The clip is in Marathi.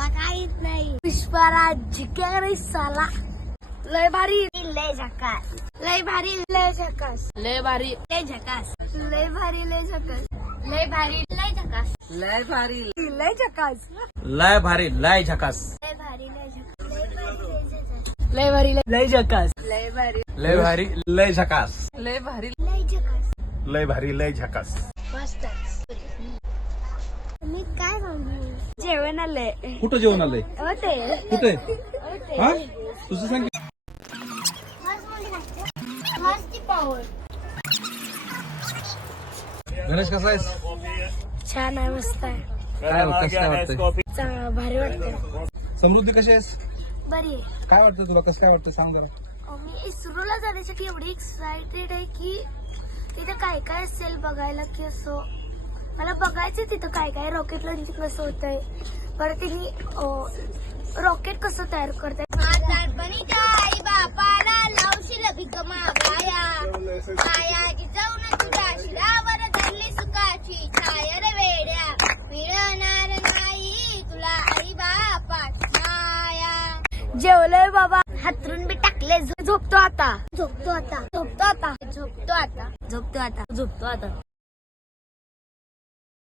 मला काहीच नाही. पुष्पराज जिके साला. लय भारी, लय झकास. लय भारी, लय झकास. लय भारी, लय झकास. लय भारी, लय झकास. लय भारी, लय झकास. लय भारी लय झकास. लय भारी लय झकास. लय भारी, लय झकास. लय भारी, लय झकास. लय भारी, लय भारी लय झकास. लय भारी लय झकास. लय भारी लय झकास. मस्तच. मी काय म्हणू, जेवण आलंय. कुठं जेवण आलंय? होते कुठे? हा तुझं सांग. गणेश कसा आहेस? छान आहे, मस्त आहे. काय कसं वाटतंय? भारी वाटतं. समृद्धी कशी आहेस? बरी आहे. काय वाटतं तुला? कसं काय वाटतं सांग जरा. मी इस्रोला जाण्यासाठी एवढी एक्सायटेड आहे की तिथे काय काय असेल बघायला, की असं मला बघायचं तिथं काय काय रॉकेट लॉन्चिंग कसं होतंय, परत तिने रॉकेट कसं तयार करताय. आई बापाला लावशील भिकमा जाऊन तुझ्या शिरावर धरली सुखाची छाया रे वेड्या, मिळणार नाही तुला आई बापाची माया. जेवलोय बाबा, हातरून बी टाकले. झोपतो आता, झोपतो आता, झोपतो आता, झोपतो आता, झोपतो आता, झोपतो आता.